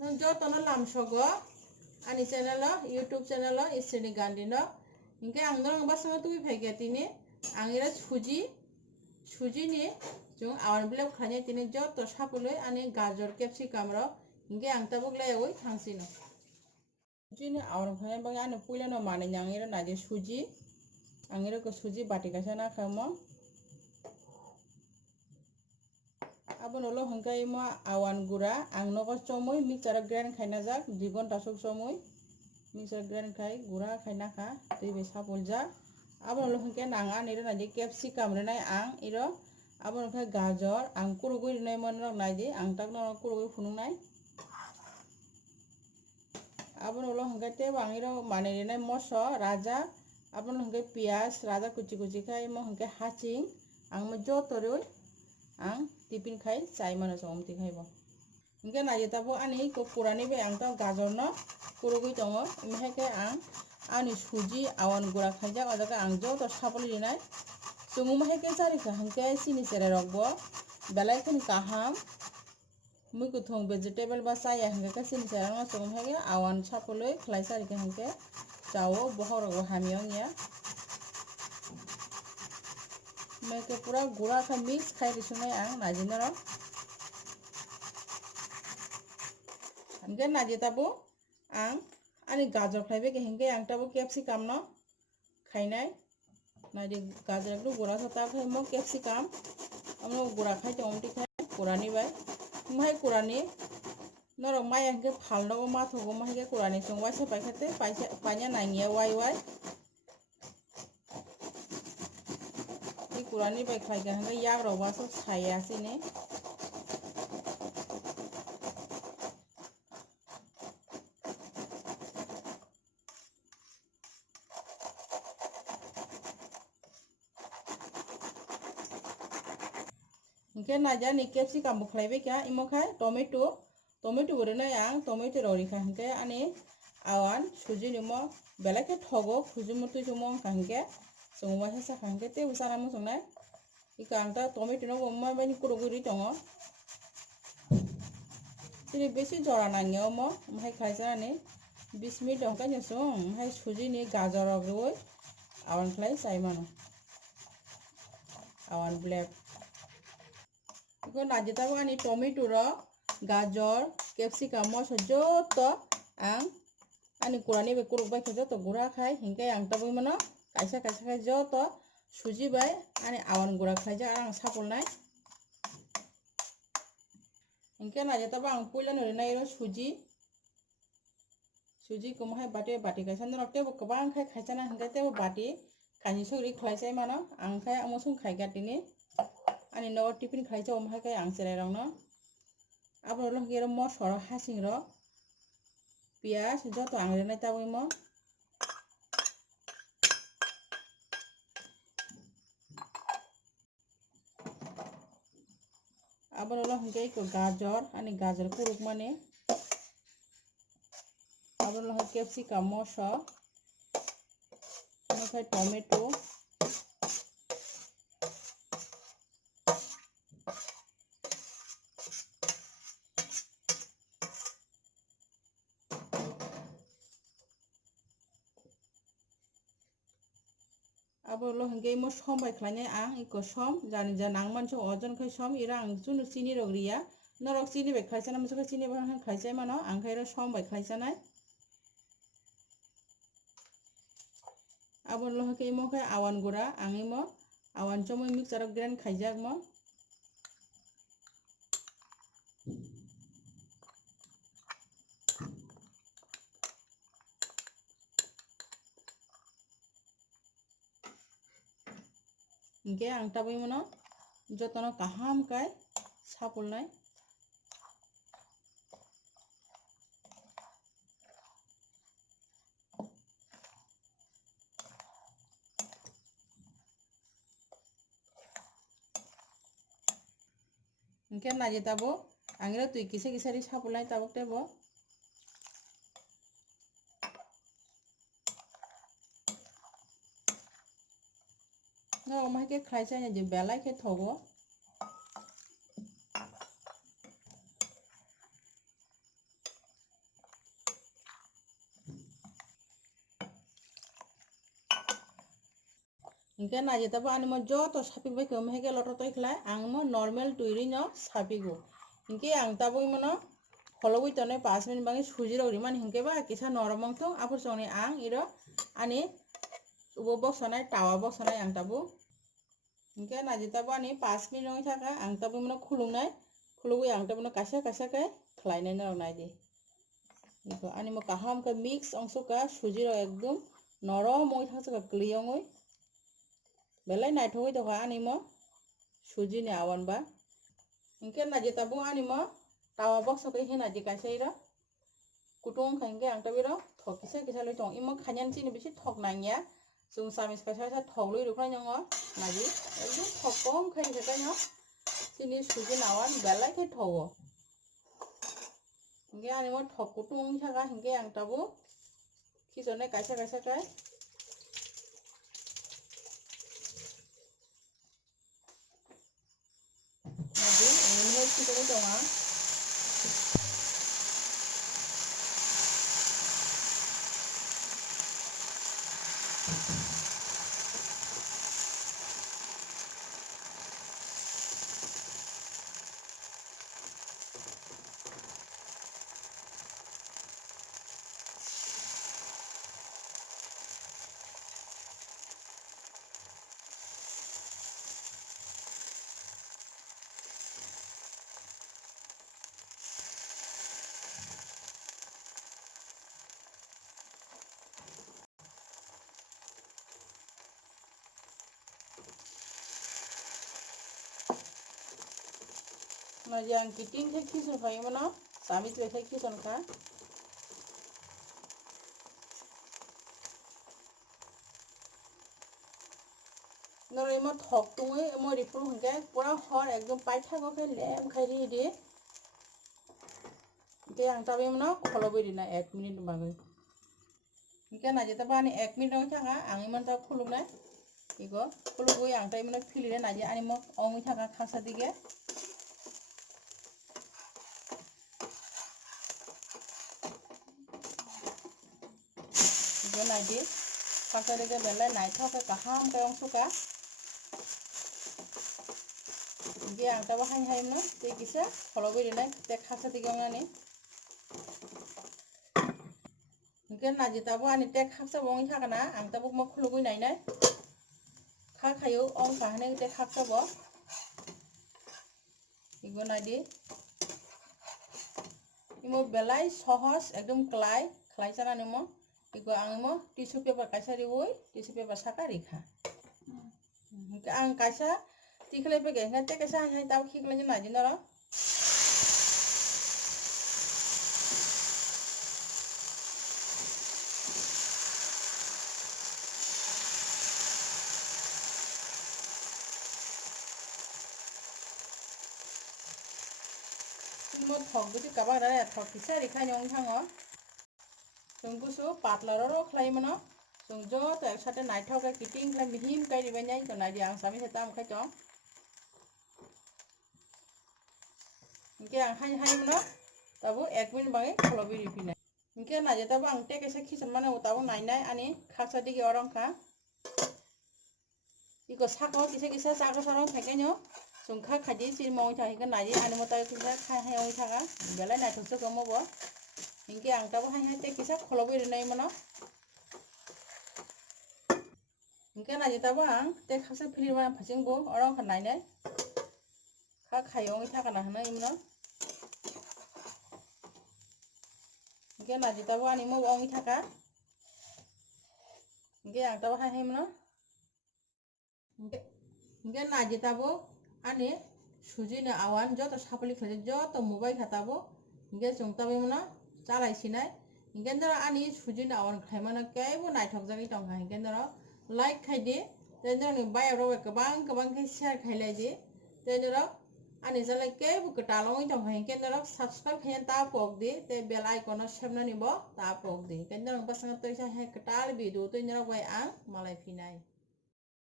Nang jo tono lam sogo ani channel YouTube channel Isrini Gandhi no hingke ang nang basang tu phege tini angira suji ni jong awan blek khane tini jo to sapului ani gajor capsicum ro hingke ang tabuk layoi thangsino suji ni awan khane bang ani puila no mane nyangira naje suji angira ko suji bati kasana khamo abon olo hangkai mo awan gura ang nogo chomoi mixer grind khaina jak 2 ghonta sok chomoi mixer grind khai gura khaina kha tui be sapul ja abon olo hangkai nang ani ro naji capsicum re nai ang iro abon khai gajor ang kurugui re nai mon rok nai di ang tak no kurugui phunung nai abon olo hangkai te bang iro mane re nai moso raja abon hangkai pias raja kuchi kuchi khai mo hangkai haching ang mo jo toroi ang tiffin khai chai mano somti khaibo hingke najitabo ani ko kurani be ang ta gajor no kurugui tongo imhai ke ang ani suji awan gura khaijak ojaga ang jo to sapuli rinai sumu mahai ke sari kha hangke sini sere rokbo belai khun kaham mui kuthong vegetable ba chai hangke ka sini sere no sumu mahai ke awan sapului khlai sari ke hangke chao bohor ro hamiong ya meke pura gura kha mix khai risunai ang najina ro hingke najitabo ang ani gajor khlaibe ke hingke ang tabo capsicum no khainai naji gajor ekটু gura thata khai mo capsicum amno gura khai tomti khai kurani bai mai kurani norok mai hingke phalno ma thogo ma hingke kurani songwai se paikate paina naingia wai wai kurani bai khai ke hingke yak rok baso saya sini hingke naja ni capsicum bo khlaibe kya imo khai tomato gore nai ang tomato rori kha hingke ani awan suji ni mo belai ke thogo khujumu tu jumo hingke songwa hesa hingke te usara mo songnai ika angta tomato no ma bani kuruguri tongo tini besi jora nangyo mo mai khaisa ni 20 minute hongka ni song mai suji ni gajor rok roi awan khlai chai mano awan black iko najitabo ani tomato ro gajor capsicum mo joto ang ani kurani be kuruk bai joto gura khai hingke ang taboi mano kaisa kaisa khai joto suji bai ani awan gura khai ja ang sapul nai hingke najitabo ang puila no nai ro suji ko mahai bati kaisa no tebo kabang khai khaisa na hingke tebo bati kani sori khlai chai mano ang khai amosung khai gatini ani no tiffin khai cha omhai kai ang cherai rong no abo lo hingke mo soro hasing ro pias joto ang renai taboi mo abo lo hingke ko gajor ani gajor kuruk mane abo lo capsicum moso mo khai tomato abo lo hingke mo som bai khlainai ang iko som jani jan ang mancho ojon khai som ira ang chunu chini rok riya norok chini bai khlaisa na muso chini bai khlaisai mano ang khai ro som bai khlaisanai abo lo hingke mo khai awan gura ang imo awan chomoi mixer grind khaijak mo hingke ang taboi mano jotono kaham kai sapul nai hingke najitabo angiro tui kisa kisari sapul nai tabok tebo no mahai ke khlai chai je belai ke thogo Hingke najita ba ani mo joto sapi ba kem hege loto toy khlai ang mo normal tuiri no sapi go. Hingke ang tabo imono holobui tone 5 minute bangi suji ro riman hingke ba kisa noromong thong apur songni ang iro ani ubo box sanai tawa box sanai ang tabo. Hingke najita ba ani 5 minute oi thaka ang tabo imono khulungnai khulugui ang tabo no kaisa kaisa ke khlainai no nai di. Iko ani mo kaham ke mix অংশ ka suji ro ekdom norom oi thaka ka kliong oi belai nai thogoi to ani mo suji ni awan ba. Hingke najita bu ani mo tawa box ke hina di kaisa iro kutung khangke ang tabo ro thok kisa kisa loi tong imo khanyan chini bisi thok nangya sung samis kaisa kaisa thok loi rukrai nyongo naji ekdom thok kom khai kha nyo chini suji nawan belai ke thogo. Hingke ani mo thok kutung thaka hingke ang tabo kisone kaisa kaisa kai naji ini kisone tonga. Naji ang kiting ke kison khai mono samis be khai kison kha. Nore mo thok tungoi mo ripru hingke pura hor ekdom paitha go ke lem khai ri di. Hingke ang tabi mono kholobui rina 1 minute bagoi. Hingke najita ba ani 1 minute oi thaka ang imon ta khulungnai iko khulugui ang tai mono philire naji ani mo ongoi thaka khasa dige. Iko naji khasa dige belai nai thoke kaham ke ong suka. Hingke ang tabo hai hai mono te kisa kholobui rina te khasa dige ongani. Hingke najita bo ani te khaksa bongoi thaka na ang tabo mo khulugui nai nai kha khayo ong kahane te khaksa bo iko naji imo belai sohos ekdom klai khlai chana nimo iko ang mo tissue paper kaisa riwoi tissue paper saka rikha. Hingke ang kaisa tikhlai pe ge te kaisa hai tabo khiklai ni naji noro mo thok busi kaba ra thok kisa rikha nyong thango sung busu patla ro khlai mono sung jo to eksate naithok ke kiting khlai mihim kai ribai nai to naji ang sami heta am khai chong. Hingke ang hai hai mono tabo 1 minute bangi kholobui ripinai. Hingke naji tabo ang te kaisa kison mane tabo nai nai ani khaksa dige orong kha iko sako kisa kisa sako sarong thake nyo sung kha khaji sir mong tha hingke naji ani mo ta kisa khai hai ong thaka belai nai thokse komo bo. Hingke ang tabo hai hai te kisa kholobui rinai mono. Hingke naji tabo ang te khaksa philir ba phasing bo orong kha nai nai kha khai ong thaka na hna imono. Hingke naji tabo ani mo ong thaka hingke ang tabo hai hai mono. Hingke naji tabo ani suji ni awan joto sapli khaje joto mobile khatabo hingke sung tabi mono chalai sinai hingke ndoro ani suji ni awan khai mano keibo naithok jagui tongkha hingke ndoro like khai di te ndoro ni bayap ro kabang kabang ke share khailai di te ndoro ani jalai keibo katal ongoi tongkha hingke ndoro subscribe khaina ta pok di te bell icon no sebnani bo ta pok di hingke ndoro basang toisa he katal video to ndoro bai ang malai phinai.